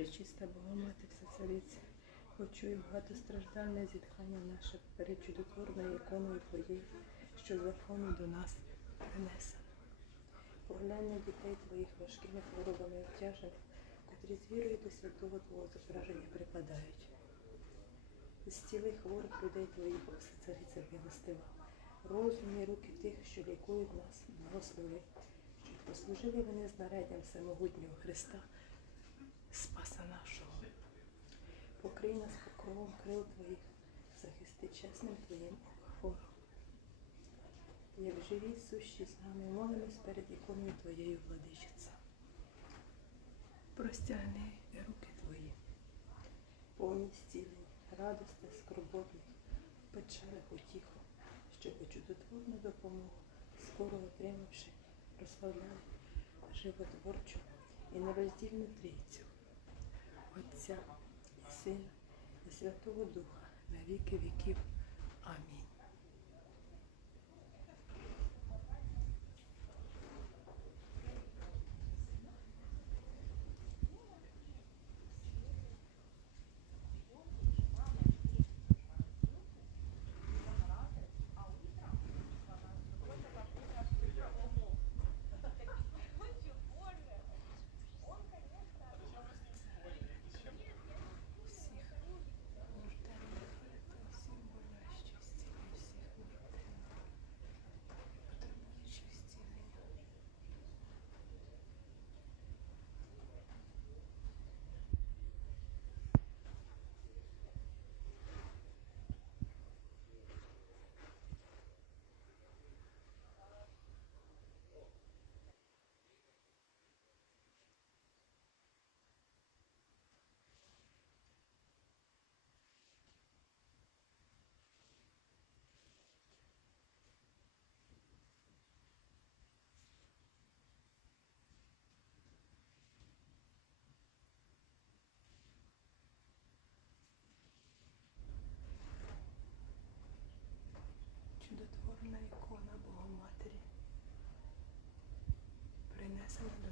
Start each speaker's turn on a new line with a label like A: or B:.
A: Пречиста Богомати, вся цариця, почуй багатостраждальне зітхання наше перед чудотворною іконою Твоєю, що з закону до нас принесено. Поглянь дітей Твоїх важкими хворобами обтяжених, котрі з вірою до святого Твого зображення припадають. Зціли хворих людей Твоїх, о вся цариця милостива. Розум і руки тих, що лікують нас, благослови, щоб послужили вони знаряддям всемогутнього Христа, Спаса нашого. Покрий нас покровом крил Твоїх, захисти чесним Твоїм окофором. Як живі сущі з нами, молимось перед іконою Твоєю, владичиця. Простягни руки Твої, повні зцілень, радости, скорботних, печалях утіху, щоб чудотворну допомогу, скоро отримавши, прославляли животворчу і нероздільну трійцю, Сина і Святого Духа на віки віків.
B: Чудотворна ікона Богоматері, принесена до